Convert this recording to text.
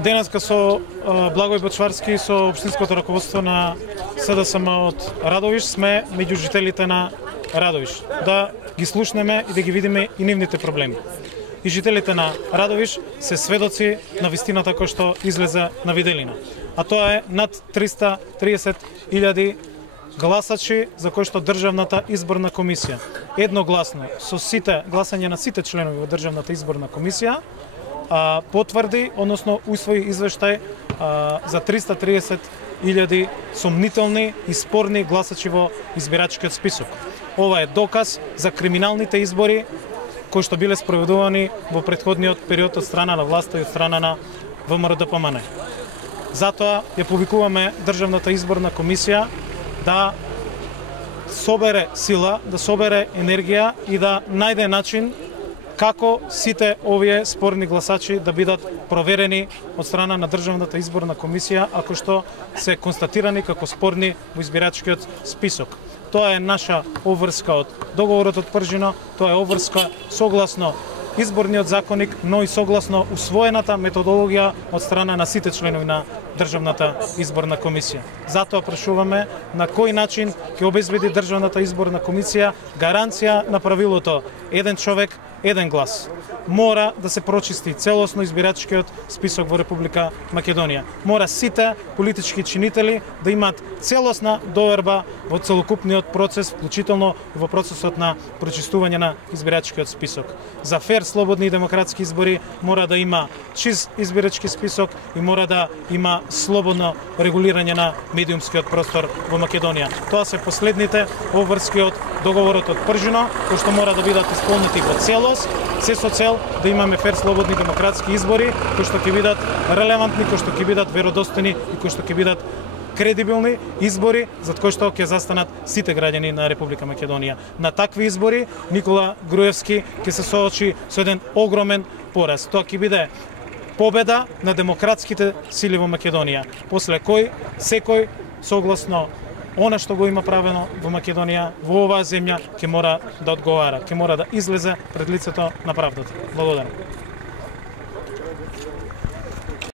Денеска со Благој Бочварски, со општинското раководство на СДСМ од Радовиш сме меѓу жителите на Радовиш. Да ги слушнеме и да ги видиме и нивните проблеми. И жителите на Радовиш се сведоци на вистината која што излезе на виделина. А тоа е над 330.000 гласачи за кои што Државната изборна комисија едногласно со сите гласање на сите членови во Државната изборна комисија потврди, односно усвои извештај за 330.000 сомнителни и спорни гласачи во избирачкиот список. Ова е доказ за криминалните избори кои што биле спроведувани во претходниот период од страна на власта и од страна на ВМРО-ДПМН. Затоа ја повикуваме Државната изборна комисија да собере сила, да собере енергија и да најде начин како сите овие спорни гласачи да бидат проверени од страна на Државната изборна комисија ако што се констатирани како спорни во избирачкиот список. Тоа е наша обврска од договорот од Пржино, тоа е обврска согласно изборниот законник, но и согласно усвоената методологија од страна на сите членови на Државната изборна комисија. Затоа прашуваме на кој начин ќе обезбеди Државната изборна комисија гаранција на правилото еден човек, еден глас. Мора да се прочисти целосно избирачкиот список во Република Македонија. Мора сите политички чинители да имаат целосна доверба во целокупниот процес, вклучително во процесот на прочистување на избирачкиот список. За фер, слободни и демократски избори мора да има чист избирачки список и мора да има слободно регулирање на медиумскиот простор во Македонија. Тоа се последните обврски од договорот од Пржино, кои што мора да бидат исполнети во целост, се со цел да имаме фер, слободни демократски избори, кои што ќе бидат релевантни, кои што ќе бидат веродостојни и кои што ќе бидат кредибилни избори за кои што ќе застанат сите граѓани на Република Македонија. На такви избори Никола Груевски ќе се соочи со еден огромен пораз. Тоа ќе биде победа на демократските сили во Македонија, после кој секој согласно она што го има правено во Македонија, во оваа земја, ќе мора да одговара, ќе мора да излезе пред лицето на правдата. Благодарам.